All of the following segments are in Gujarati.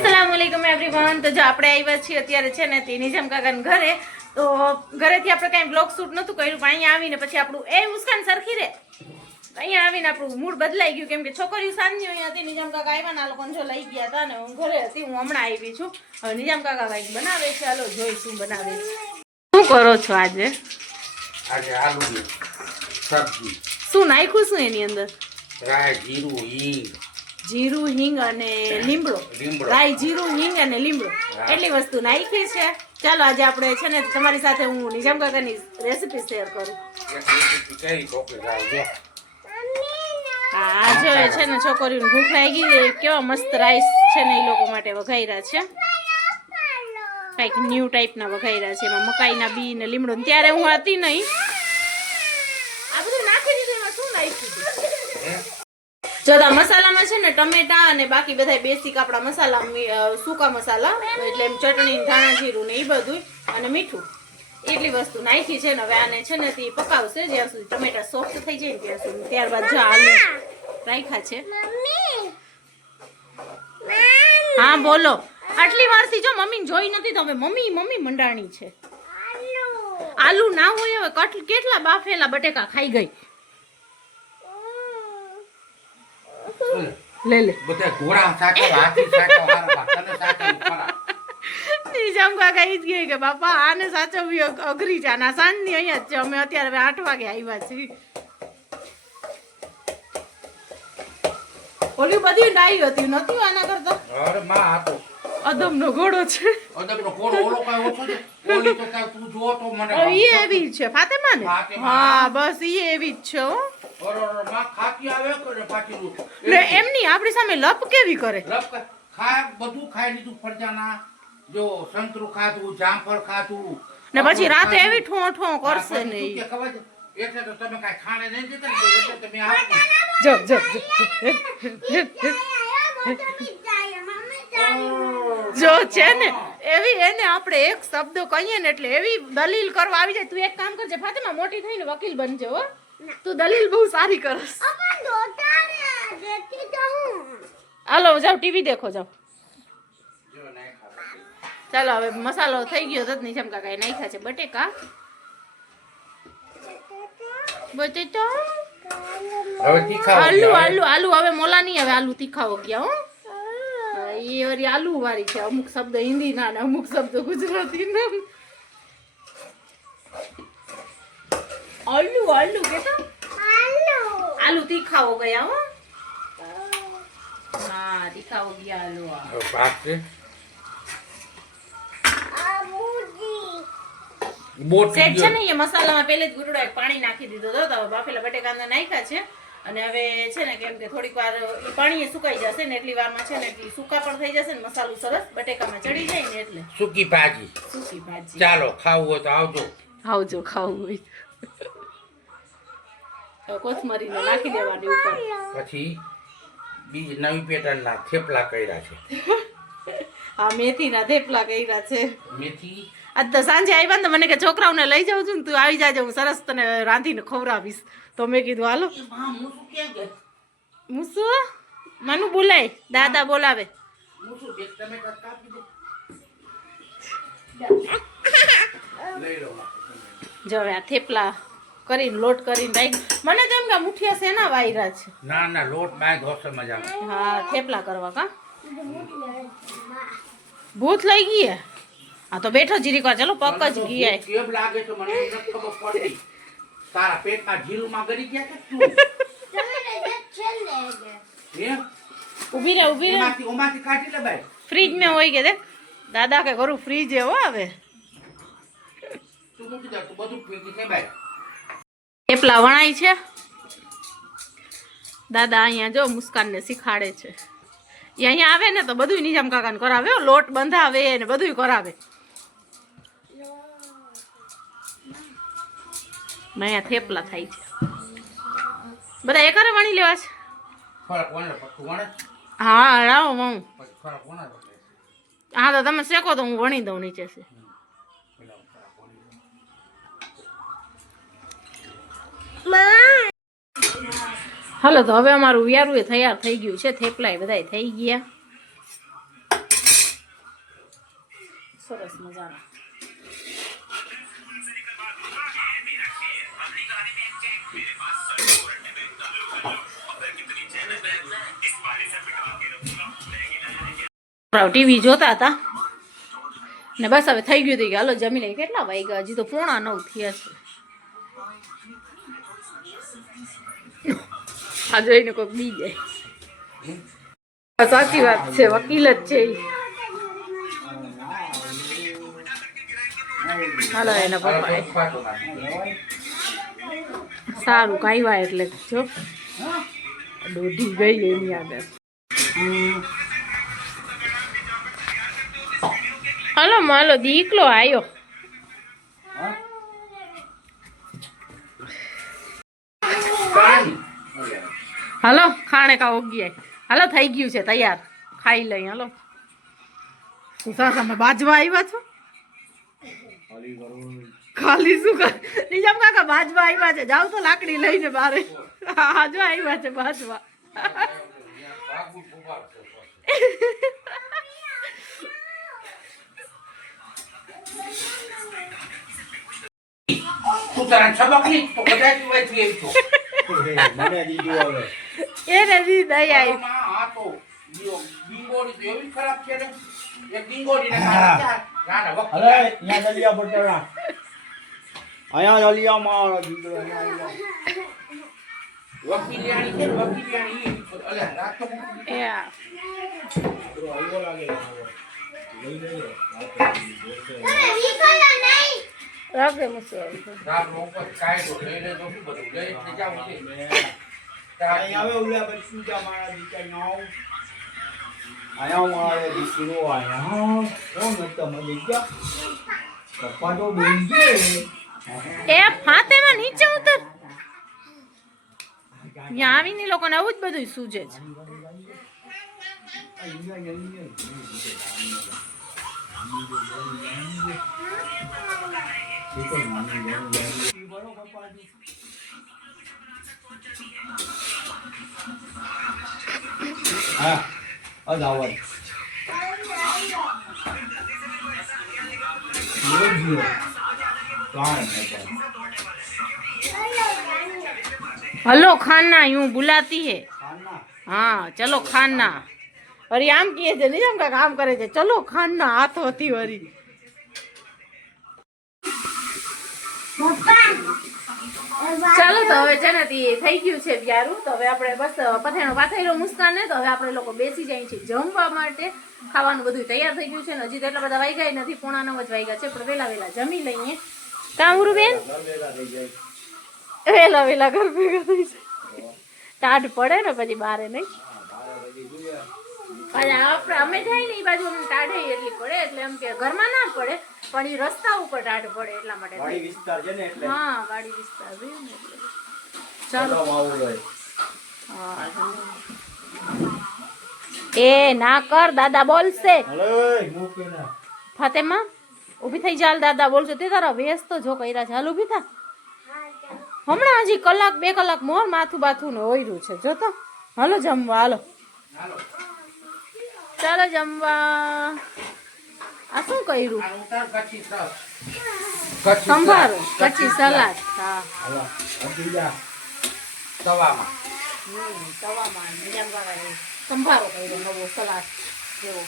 अस्सलामुअलैकुम एवरीवन। तो जो આપણે આવ્યા છીએ અત્યારે છે ને તે નિજામ કાકાના ઘરે, તો ઘરેથી આપણે કાંઈ બ્લોગ શૂટ નહોતું કર્યું, પણ અહીંયા આવીને પછી આપણું એ મુસ્કાન સરખી રે અહીંયા આવીને આપણું મૂડ બદલાઈ ગયું, કેમ કે છોકરીઓ સાંજની અહીંયા હતી. નિજામ કાકા આવ્યા ને આ લોકોને જો લઈ ગયા હતા ને હું ઘરે હતી. હું હમણાં આવી છું. હવે નિજામ કાકા કંઈક બનાવે છે, હાલો જોઈ શું બનાવે છે. શું કરો છો આજે? આજે આલુની સબ્જી. શું નાખ્યું શું એની અંદર? રાઈ, જીરું, હિંગ. જીરું, હિંગ અને લીમડો. રાઈ, જીરું, હિંગ અને લીમડો, એટલી વસ્તુ નાખી છે. ચાલો આજે આપણે છે ને તમારી સાથે હું નિજામ કાકાની રેસીપી શેર કરું. હા જો છે ને છોકરીઓને ભૂખ લાગી ગઈ, કેવા મસ્ત રાઈસ છે ને એ લોકો માટે વઘાર્યા છે, કંઈક ન્યૂ ટાઈપના વઘાર્યા છે. એમાં મકાઈના બી ને લીમડો. ત્યારે હું હતી નહીં, આ બધું નાખી દીધું. એમાં શું નાખ્યું? જો મસાલામાં છે ને ટમેટા અને બાકી બધા બેસિક આપણા મસાલા, સૂકા મસાલા, એટલે એમ ચટણી, ધાણા જીરું ને એ બધું અને મીઠું, એટલી વસ્તુ નાખી છે ને. હવે આને છે ને તે પકાવશે જ્યાં સુધી ટમેટા સોફ્ટ થઈ જાય ને ત્યાં સુધી. ત્યારબાદ જો આલુ રાખ્યા છે. હા બોલો. આટલી વારથી જો મમ્મીને જોઈ નથી તો હવે મમ્મી મમ્મી મંડાણી છે. આલુ ના હોય હવે કેટલા બાફેલા બટેકા ખાઈ ગઈ. લે લે બધા ઘોડા સાચો, હાથી સાચો, હારા તને સાચો ખરા. નિજામ કાકા ઈ જ કહે કે બાપા આને સાચવવી અઘરી છે. આના સાંજની અહીંયા જ છે. અમે અત્યારે 8 વાગે આવ્યા છીએ. ઓલી બધી ડાઈ હતી નથી આના કરતા. અરે માં આ તો અદમનો ઘોડો છે. અદમનો ઘોડો ઓલો કાય ઓછો છે. ઓલી તો કાય તું જો તો મને ઈ એવી છે ફાતેમા ને. હા બસ ઈ એવી જ છે. હો ઓરો માં ખાતી આવે કરે પાછીનું ને એમની આપણી સામે લપ કેવી કરે. લપ ખાય, બધું ખાઈ લીધું. ફરજાના જો સંતરું ખાધું, જામફળ ખાધું ને પછી રાતે એવી ઠો ઠો કરશે ને. કે ખબર છે એટલે તો તમે કાઈ ખાણે નહીં દેતા ને, એટલે તમે આવો. જો જો જો છે ને એવી, એને આપણે એક શબ્દ કહીએ ને એટલે એવી દલીલ કરવા આવી જાય. તું એક કામ કરજે ફાતિમા, મોટી થઈને વકીલ બનજે. હો તું દલીલ બહુ સારી કરસ. હાલો જાઓ ટીવી દેખો જાઓ. ચાલો હવે મસાલો થઈ ગયો તો નિજામ કાકાએ નાખ્યા છે બટેકા. બટેટા હવે તીખા આલુ આલુ આલુ હવે મોલા નહીં, હવે આલુ તીખા હો ગયા. હો એ વારી આલુ વારી છે. અમુક શબ્દ હિન્દી ના ને અમુક શબ્દ ગુજરાતી ના. આલુ આલુ કેતો આલુ તીખા હો ગયા. હો હા તીખા હો ગયા આલુ. પાક છે બોટ સેટ છે ને એ મસાલામાં પહેલે જ ગુટડો એક પાણી નાખી દીધો હતો. તો બાફેલા બટેકાને નાખ્યા છે અને હવે છે ને કેમ કે થોડીક વાર એ પાણી સુકાઈ જશે ને એટલી વારમાં છે ને એટલી સૂકા પણ થઈ જશે ને મસાલો સરસ બટેકામાં ચડી જાય ને એટલે સૂકી ભાજી. સૂકી ભાજી. ચાલો ખાવું હોય તો આવજો. આવજો ખાવું હોય. હવે કોથમરીને નાખી દેવાની ઉપર. પછી બીજી નવી પેટર્નના થેપલા કર્યા છે. હા મેથીના થેપલા કર્યા છે. મેથી આજ તો સાંજે આવ્યા ને મને કે છોકરાઓને લઈ જાઉં છું ને તું આવી જાજે, હું સરસ તને રાંધીને ખવડાવીશ. તો મેં કીધું હાલો. મુસુ મનુ બોલાય, દાદા બોલાવે. જો હવે આ થેપલા કરીને લોટ કરીને રાખ. મને તો એમ કે મુઠિયા શેના વાયરા છે. ના ના લોટ બાય ધોસે મજા. હા થેપલા કરવા કા ભૂત લઈ ગઈ. હા તો બેઠો જીરીક વાર. ચાલો પક જ ગયા. કેમ લાગે છે મને નથી ખબર પડતી. તારા પેટમાં જીરુમાં ગરી ગયા કે શું? ઉભી રહે ઉભી રહે. ઓમાંથી કાઢી લે ભાઈ. ફ્રીજ में હોય કે દેખ દાદા કે કરું ફ્રીજ હે. હો હવે તું મૂકી દે, તું બધું ભેગી છે ભાઈ. થેપલા વણાય છે. દાદા અહીંયા જો મુસ્કાનને શીખાડે છે. એ અહીંયા આવે ને તો બધું નિજામ કાકાને કરાવે. લોટ બંધાવે ને બધું કરાવે. અહીંયા થેપલા થાય છે. બધા એકરે વણી લેવા છે. હા લાવો હું. હા તો તમે શેકો તો હું વણી દઉં નીચે છે. હાલો તો હવે અમારું વ્યારું તૈયાર થઈ ગયું છે. થેપલા બધાય થઈ ગયા. સરસ મજાના. ટીવી જોતા હતા ને બસ હવે થઈ ગયું હતું કે હાલો જમી લઈએ. કેટલા વાગ્યા? હજી તો 8:45 થયા છે. આ જોઈને કોઈક બી જાય. સાચી વાત છે, વકીલ જ છે ઈ. હાલો એના પપ્પા સારું કાંઈ એટલે જો દોઢી ગઈ એની આગળ. હાલો માલો દીકલો આવ્યો. હાલો ખાણે કા ઓગી. હાલો થઈ ગયું છે તૈયાર, ખાઈ લઈ. હાલો સાસામાં બાજવા આવ્યા છો? ખાલી શું કર નિજામ કાકા બાજવા આવ્યા છે. જાવ તો લાકડી લઈને બારે. હા જો આવ્યા છે બાજવા. એને દી દઈ આવી. રાખે એ ફાતેમાં નીચે ઉતર. ત્યાં આવીને લોકોને આવું જ બધું સૂજે છે. હા અદાવત हेलो खाना यूं बुलाती है. हाँ चलो खाना. अरे आम किए थे नहीं, का काम करे थे. चलो खाना हाथ होती वरी. ચાલો તો હવે છે ને થઈ ગયું છે વ્યારું. તો હવે આપણે બસ પથેણો પાથરેલો મુસ્કાન ને. તો હવે આપણે લોકો બેસી જાય છે જમવા માટે. ખાવાનું બધું તૈયાર થઈ ગયું છે ને હજી તો એટલા બધા વાગ્યા નથી. 8:45 જ વાગ્યા છે, પણ વેલા જમી લઈએ. કામરું બેન વેલા ઘર ભેગા થઈ જાય. ટાઢ પડે ને પછી બારે નહીં. આપણે અમે જાય ને એ બાજુ અમને ટાઢે એટલી પડે, એટલે એમ કે ઘરમાં ના પડે પણ એ રસ્તા ઉપર ટાઢ પડે એટલા માટે. વાડી વિસ્તાર છે ને એટલે. હા વાડી વિસ્તાર છે ને એટલે. ચાલો એ ના કર, દાદા બોલશે. ફાતેમા ઊભી થઈ ચાલ, દાદા બોલશે. તે તારા વેસ તો જો કર્યા છે. હાલ ઊભી થા. હમણાં હજી 1-2 કલાક મોર માથું બાથું ને ઓયરું છે જો તો. હાલો જમવા. હાલો ચાલો જમવા. આ શું કર્યું? સંભારો કચ્છી સલાડ. હા તવામાં સંભારો કર્યો નવો સલાડ જેવો.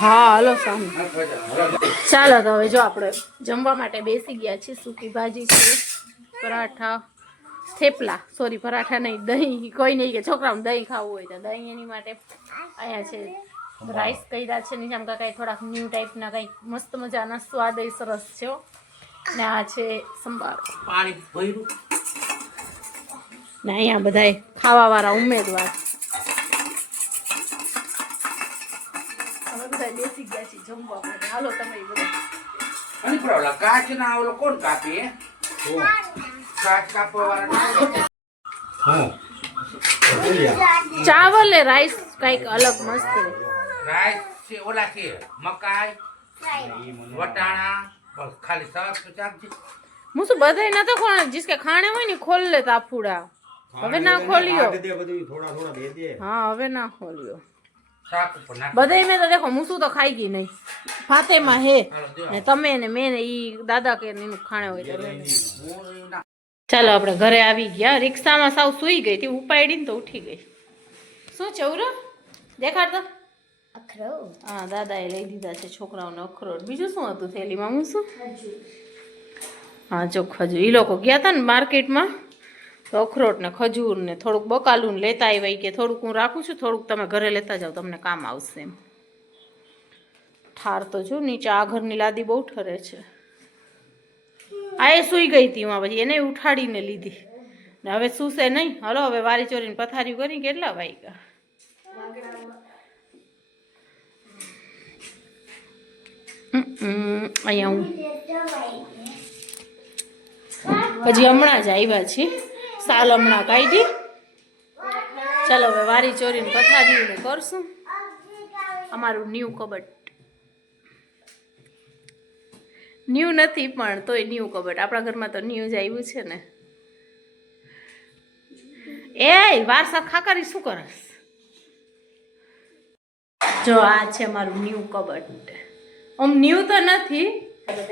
હા હાલો સામે. ચાલો તો હવે જો આપણે જમવા માટે બેસી ગયા છીએ. સૂકી ભાજી છે, પરાઠા, થેપલા, સોરી પરાઠા નહીં, દહીં. કોઈ નહીં કે છોકરાઓને દહીં ખાવું હોય તો દહીં એની માટે. અહીંયા છે રાઈસ કર્યા છે નિજામ કાકાએ, થોડાક ન્યૂ ટાઈપના કંઈક મસ્ત મજાના, સ્વાદ સરસ છે. ને આ છે સંભાર. પાણી ભર્યું ને અહીંયા બધાય ખાવાવાળા ઉમેદવાર. બેસી ગયા છે જમવા માટે. હાલો તમે બધા. અને પણ ઓલા કાચ ના ઓલો કોણ કાપે? કાચ કાપવા વાળા. ચાવલ ને રાઈસ કઈક અલગ મસ્ત. રાઈસ છે, ઓલા છે મકાઈ, વટાણા, बस खाली सास तो चाकती હું શું બધાય ના તો કોણ जिसके ખાણે હોય ને ખોલ લે તાફુડા હવે ના ખોલ્યો દે બધું થોડા થોડા દે દે હા હવે ના ખોલ્યો શાક ઉપર નાખ બધાય મેં તો દેખો હું શું તો ખાઈ ગઈ નહીં ફાતેમાં હે હાલો દો ને તમે ને મેં ને ઈ દાદા કે એનું ખાણે હોય તો લઈને. હું ના ચાલો આપણે ઘરે આવી ગયા રિક્ષામાં સાવ સૂઈ ગઈ હતી ઉપાડીને તો ઉઠી ગઈ શું ચૌરો દેખાડ તો હા દાદાએ લઈ દીધા છે છોકરાઓને અખરોટ બીજું શું હતું થેલીમાં હું શું હા જો ખજૂર એ લોકો ગયા હતા ને માર્કેટમાં તો અખરોટ ને ખજૂર ને થોડુંક બકાલું ને લેતા આવ્યા કે થોડુંક હું રાખું છું થોડુંક તમે ઘરે લેતા જાઓ તમને કામ આવશે એમ ઠાર તો જો નીચે આ ઘરની લાદી બહુ ઠરે છે આ એ સૂઈ ગઈ હતી એમાં પછી એને ઉઠાડીને લીધી ને હવે સૂશે નહીં હલો હવે વારી ચોરીને પથારીઓ કરી કેટલા વાગ્યા અહીંયા હું હજી હમણાં જ આવ્યા છીએ સાલ હમણાં કાઢી ચાલો હવે વારી ચોરીને પથારીને કરશું અમારું ન્યૂ કબટ ન્યૂ નથી પણ તોય ન્યૂ કબટ આપણા ઘરમાં તો ન્યૂ જ આવ્યું છે ને એ વારસા ખાકારી શું કરસ જો આ છે મારું ન્યૂ કબટ આમ ન્યૂ તો નથી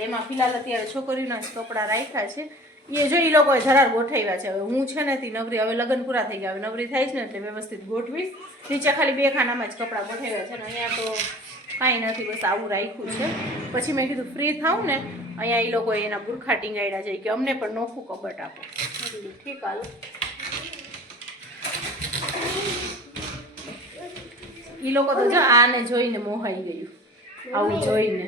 એમાં ફિલહાલ અત્યારે છોકરીઓના કપડાં રાખ્યા છે એ જો એ લોકોએ ધરાર ગોઠવ્યા છે હવે હું છે ને નવરી હવે લગ્ન પૂરા થઈ ગયા હવે નવરી થાય છે ને એટલે વ્યવસ્થિત ગોઠવીશ નીચે ખાલી 2 ખાનામાં જ કપડાં ગોઠવ્યા છે ને અહીંયા તો કાંઈ નથી બસ આવું રાખ્યું છે પછી મેં કીધું ફ્રી થાઉં ને અહીંયા એ લોકોએ એના બુરખા ટીંગાડ્યા છે કે અમને પણ નોખું કબટ આપો ઠીક હાલો એ લોકો તો જો આને જોઈને મોહાઈ ગયું આવું જોઈને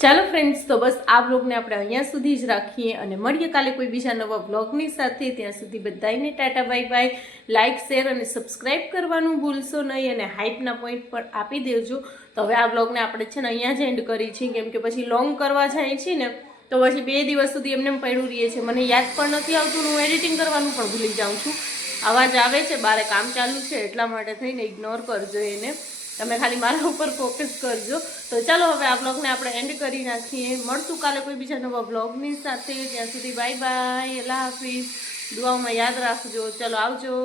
ચાલો ફ્રેન્ડ્સ તો બસ આ વ્લોગને આપણે અહીંયા સુધી જ રાખીએ અને મળીએ કાલે કોઈ બીજા નવા વ્લોગની સાથે ત્યાં સુધી બધાને Tata bye bye like share અને સબસ્ક્રાઈબ કરવાનું ભૂલશો નહીં અને હાઇપના પોઈન્ટ પર આપી દેજો તો હવે આ વ્લોગને આપણે છે ને અહીંયા જ એન્ડ કરી છીએ કેમ કે પછી લોંગ કરવા જાય છે ને તો પછી 2 દિવસ સુધી એમને પડ્યું રહીએ છે મને યાદ પણ નથી આવતું હું એડિટિંગ કરવાનું પણ ભૂલી જાઉં છું અવાજ આવે છે બારે કામ ચાલુ છે એટલા માટે થઈને ઇગ્નોર કરજો એને તમે ખાલી મારા ઉપર ફોકસ કરજો તો ચાલો હવે આ બ્લોગને આપણે એન્ડ કરી નાખીએ મળતું કાલે કોઈ બીજા નવા બ્લોગની સાથે ત્યાં સુધી બાય બાય અલ્લાહ હાફિઝ દુઆઓમાં યાદ રાખજો ચલો આવજો